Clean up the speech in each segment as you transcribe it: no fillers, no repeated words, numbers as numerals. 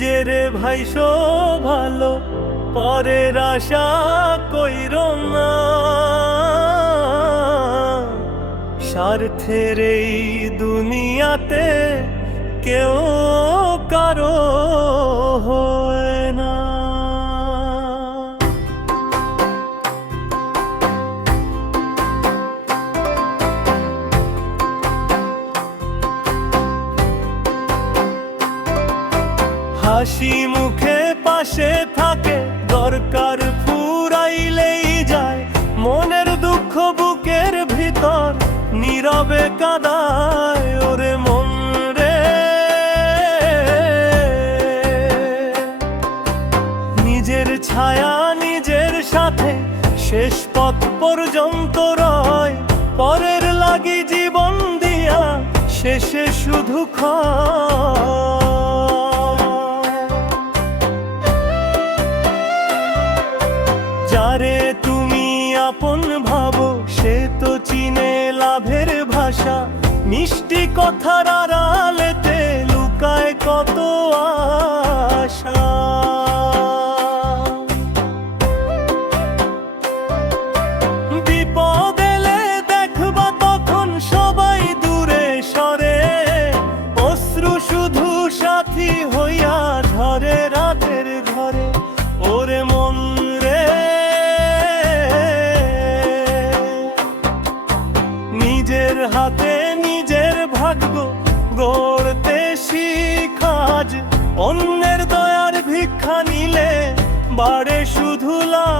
নিজের ভাইসো ভালো, পরের আশা কইরো না। স্বার্থের এই দুনিয়াতে কেউ কারো হয় না। হাসি মুখে পাশে থাকে, দরকার ফুরাইলেই যায়। মনের দুঃখ বুকের ভিতর নীরবে কাঁদায়, ওরে মন রে। নিজের ছায়া নিজের সাথে শেষ পথ পর্যন্ত রয়, পরের লাগি জীবন দিয়া শেষে শুধু ক্ষয়। যারে তুমি আপন ভাবো সে তো চিনে লাভের ভাষা, মিষ্টি কথার আড়ালেতে লুকায় কত আশা। বিপদ এলে দেখবা তখন সবাই দূরে সরে, অশ্রু শুধু সাথী হইয়া ঝরে রাতের ঘরে। ওরে মন রে, নিজের হাতে নিজের ভাগ্য গড়তে শিখাজ। অন্যের দয়ার ভিক্ষা নিলে বাড়ে শুধু লাজ।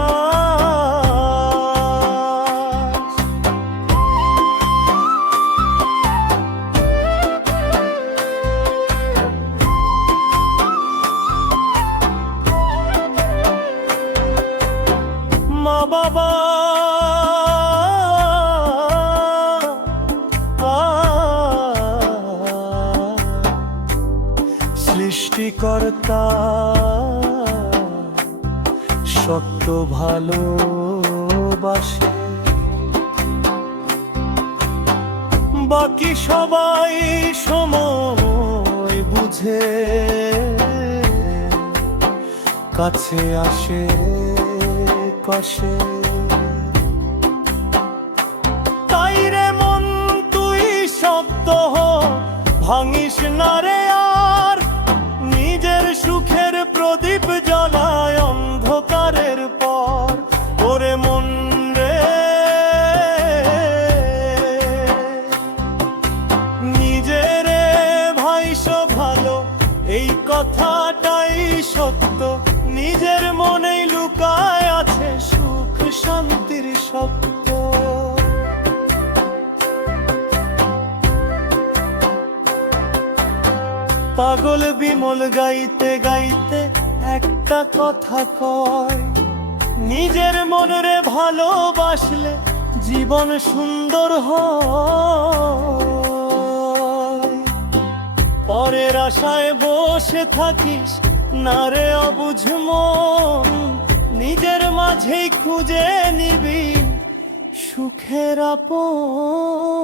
মা বাবা সৃষ্টিকর্তা সত্য ভালোবাসে, বাকি সবাই সময় বুঝে কাছে আসে পাশে। তাই রে মন তুই শব্দ হ, ভাঙিস না রে আর। নিজের সুখের প্রদীপ জ্বালায় অন্ধকারের পর। ওরে মন রে, নিজের ভাইসো ভালো, এই কথাটাই সত্য। নিজের মনেই লুকায় আছে সুখ শান্তির শব্দ। পাগল বিমল গাইতে গাইতে একটা কথা কয়, নিজের মনরে ভালোবাসলে জীবন সুন্দর হয়। পরের আশায় বসে থাকিস না রে অবুঝ মন, নিজের মাঝেই খুঁজে নিবি সুখের আপনজন।